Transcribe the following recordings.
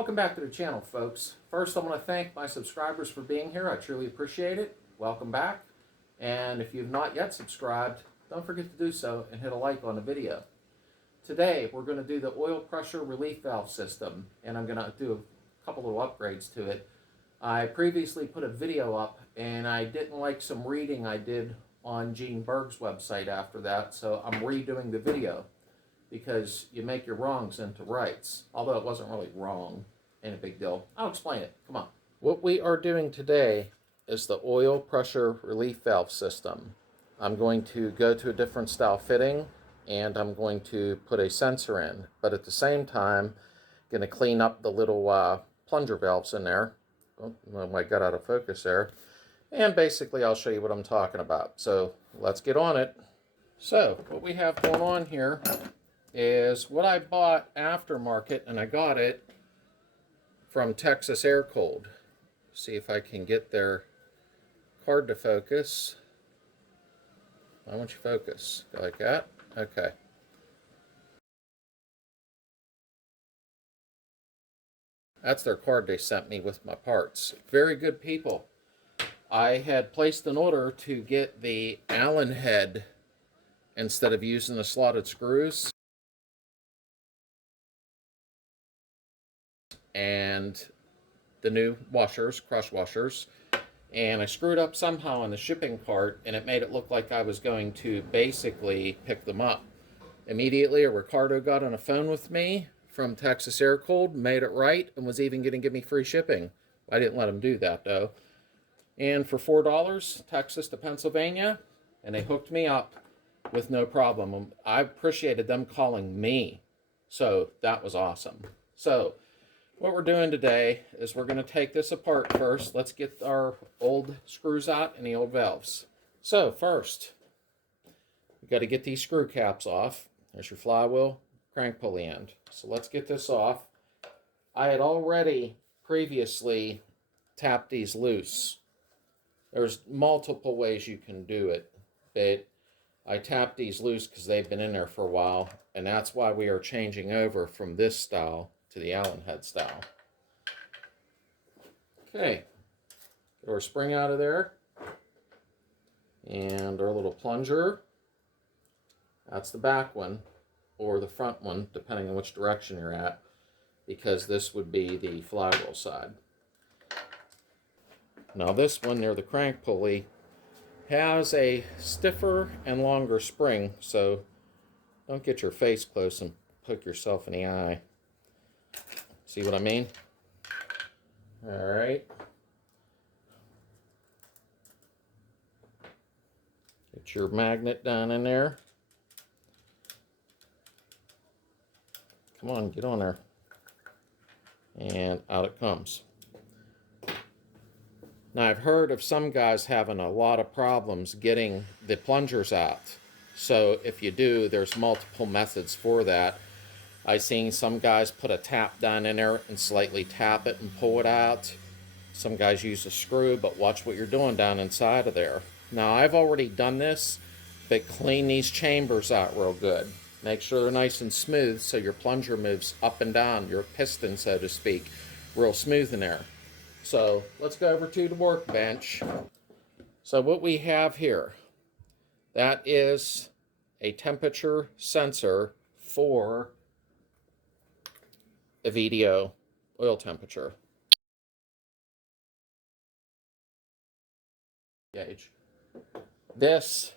Welcome back to the channel, folks. First, I want to thank my subscribers for being here. I truly appreciate it. Welcome back. And if you've not yet subscribed, don't forget to do so and hit a like on the video. Today, we're going to do the oil pressure relief valve system, and I'm going to do a couple little upgrades to it. I previously put a video up, and I didn't like some reading I did on Gene Berg's website after that, so I'm redoing the video, because you make your wrongs into rights. Although it wasn't really wrong, ain't a big deal. I'll explain it, come on. What we are doing today is the oil pressure relief valve system. I'm going to go to a different style fitting, and I'm going to put a sensor in, but at the same time, going to clean up the little plunger valves in there. Oh, I got out of focus there. And basically, I'll show you what I'm talking about. So let's get on it. So what we have going on here is what I bought aftermarket, and I got it from Texas Air Cold. See if I can get their card to focus. Why won't you focus? Go like that? Okay. That's their card they sent me with my parts. Very good people. I had placed an order to get the Allen head instead of using the slotted screws, and the new washers, crush washers, and I screwed up somehow on the shipping cart, and it made it look like I was going to basically pick them up. Immediately, a Ricardo got on a phone with me from Texas Air Cold, made it right, and was even going to give me free shipping. I didn't let him do that, though. And for $4, Texas to Pennsylvania, and they hooked me up with no problem. I appreciated them calling me, so that was awesome. So what we're doing today is we're going to take this apart first. Let's get our old screws out and the old valves. So first, we've got to get these screw caps off. There's your flywheel, crank pulley end. So let's get this off. I had already previously tapped these loose. There's multiple ways you can do it, but I tapped these loose because they've been in there for a while, and that's why we are changing over from this style to the Allen head style. Okay, get our spring out of there, and our little plunger. That's the back one, or the front one, depending on which direction you're at, because this would be the flywheel side. Now this one near the crank pulley has a stiffer and longer spring, so don't get your face close and poke yourself in the eye. See what I mean? All right. Get your magnet down in there. Come on, get on there. And out it comes. Now, I've heard of some guys having a lot of problems getting the plungers out. So if you do, there's multiple methods for that. I've seen some guys put a tap down in there and slightly tap it and pull it out. Some guys use a screw, but watch what you're doing down inside of there. Now, I've already done this, but clean these chambers out real good. Make sure they're nice and smooth so your plunger moves up and down, your piston, so to speak, real smooth in there. So let's go over to the workbench. So what we have here, that is a temperature sensor for a VDO oil temperature gauge. This,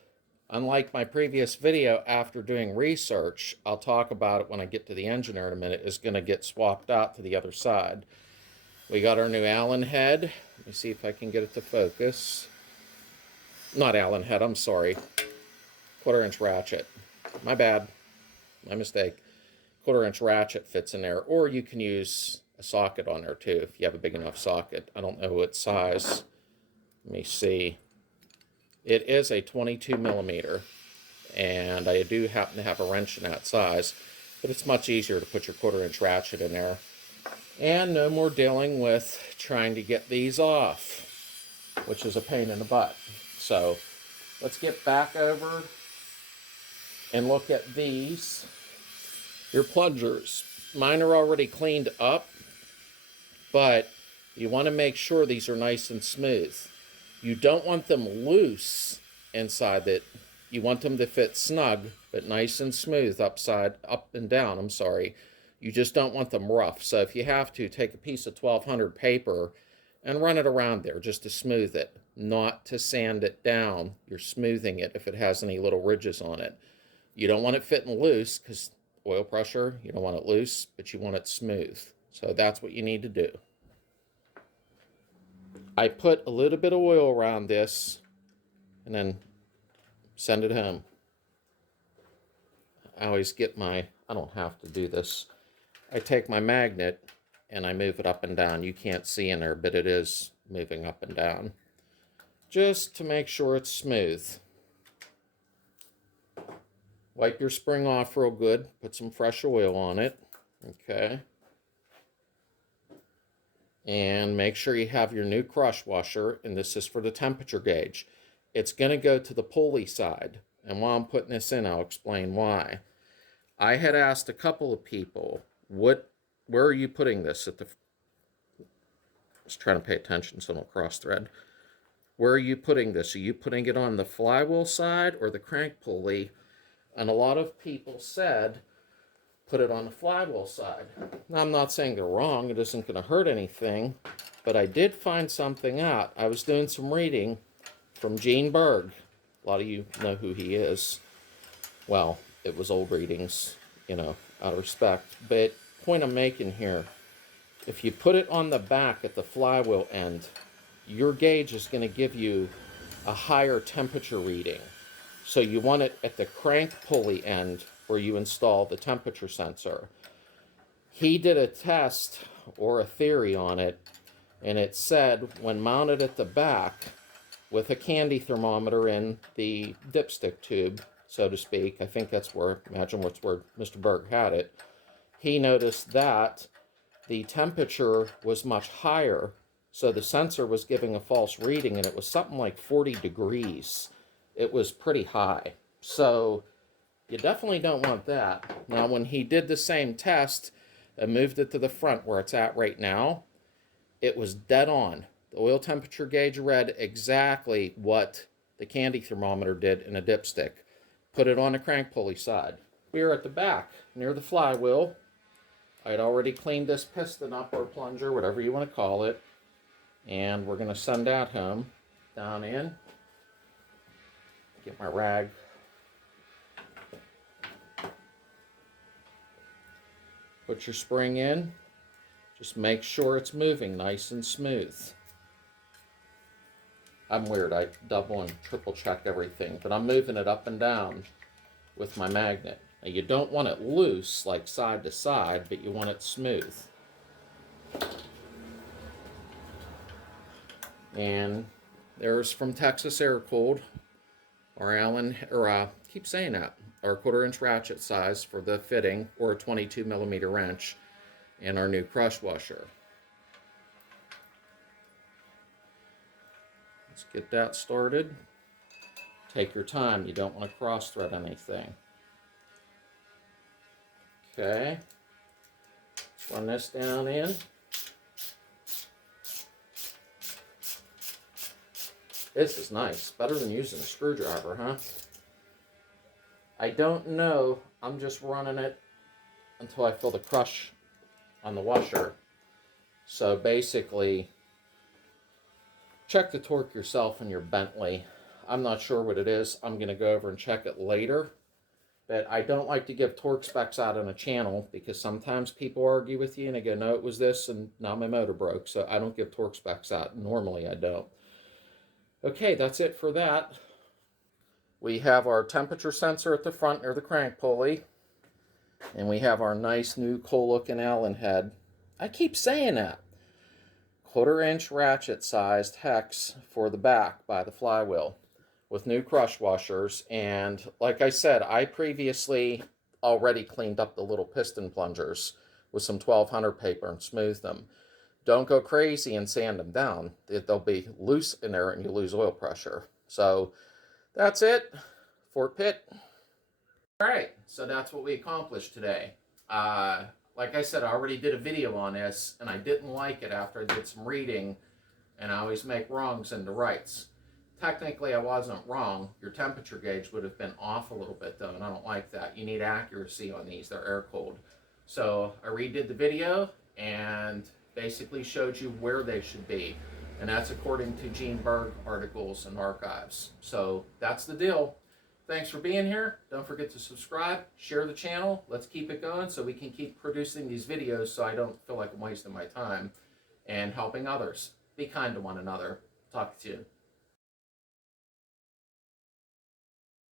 unlike my previous video, after doing research, I'll talk about it when I get to the engine in a minute, is going to get swapped out to the other side. We got our new Allen head. Let me see if I can get it to focus. Not Allen head, I'm sorry. 1/4-inch ratchet. My bad. My mistake. 1/4-inch ratchet fits in there, or you can use a socket on there too if you have a big enough socket. I don't know what size. Let me see. It is a 22 millimeter, and I do happen to have a wrench in that size, but it's much easier to put your 1/4-inch ratchet in there. And no more dealing with trying to get these off, which is a pain in the butt. So let's get back over and look at these. Your plungers. Mine are already cleaned up. but you want to make sure these are nice and smooth. You don't want them loose inside it. You want them to fit snug, but nice and smooth up and down, I'm sorry. You just don't want them rough. So if you have to, take a piece of 1200 paper and run it around there just to smooth it, not to sand it down. You're smoothing it if it has any little ridges on it. You don't want it fitting loose because oil pressure, you don't want it loose, but you want it smooth. So that's what you need to do. I put a little bit of oil around this and then send it home. I always get I don't have to do this. I take my magnet and I move it up and down. You can't see in there, but it is moving up and down. Just to make sure it's smooth. Wipe your spring off real good. Put some fresh oil on it. Okay. And make sure you have your new crush washer, and this is for the temperature gauge. It's going to go to the pulley side, and while I'm putting this in, I'll explain why. I had asked a couple of people, where are you putting this at the... I was trying to pay attention so I don't cross thread. Where are you putting this? Are you putting it on the flywheel side or the crank pulley? And a lot of people said, put it on the flywheel side. Now, I'm not saying they're wrong. It isn't going to hurt anything. But I did find something out. I was doing some reading from Gene Berg. A lot of you know who he is. Well, it was old readings, out of respect. But point I'm making here, if you put it on the back at the flywheel end, your gauge is going to give you a higher temperature reading. So you want it at the crank pulley end where you install the temperature sensor. He did a test or a theory on it, and it said when mounted at the back with a candy thermometer in the dipstick tube, so to speak, I think that's where Mr. Berg had it, he noticed that the temperature was much higher, so the sensor was giving a false reading, and it was something like 40 degrees. It was pretty high. So you definitely don't want that. Now, when he did the same test and moved it to the front where it's at right now, it was dead on. The oil temperature gauge read exactly what the candy thermometer did in a dipstick. Put it on the crank pulley side. We are at the back, near the flywheel. I had already cleaned this piston up, or plunger, whatever you want to call it. And we're going to send that home. Down in. Get my rag. Put your spring in. Just make sure it's moving nice and smooth. I'm weird. I double and triple check everything, but I'm moving it up and down with my magnet. Now, you don't want it loose, like side to side, but you want it smooth. And there's from Texas Air Cooled, our keep saying that, our 1/4-inch ratchet size for the fitting, or a 22mm wrench, and our new crush washer. Let's get that started. Take your time. You don't want to cross thread anything. Okay. Run this down in. This is nice. Better than using a screwdriver, huh? I don't know. I'm just running it until I feel the crush on the washer. So basically, check the torque yourself in your Bentley. I'm not sure what it is. I'm going to go over and check it later. But I don't like to give torque specs out on a channel because sometimes people argue with you and they go, no, it was this, and now my motor broke. So I don't give torque specs out. Normally I don't. Okay, that's it for that. We have our temperature sensor at the front near the crank pulley. And we have our nice new cool looking Allen head. I keep saying that. 1/4-inch ratchet sized hex for the back by the flywheel with new crush washers. And like I said, I previously already cleaned up the little piston plungers with some 1200 paper and smoothed them. Don't go crazy and sand them down. They'll be loose in there and you lose oil pressure. So that's it. Fort Pitt. All right, so that's what we accomplished today. like I said, I already did a video on this, and I didn't like it after I did some reading, and I always make wrongs into rights. Technically, I wasn't wrong. Your temperature gauge would have been off a little bit, though, and I don't like that. You need accuracy on these. They're air-cooled. So I redid the video and basically showed you where they should be. And that's according to Gene Berg articles and archives. So that's the deal. Thanks for being here. Don't forget to subscribe, share the channel. Let's keep it going so we can keep producing these videos so I don't feel like I'm wasting my time and helping others. Be kind to one another. Talk to you.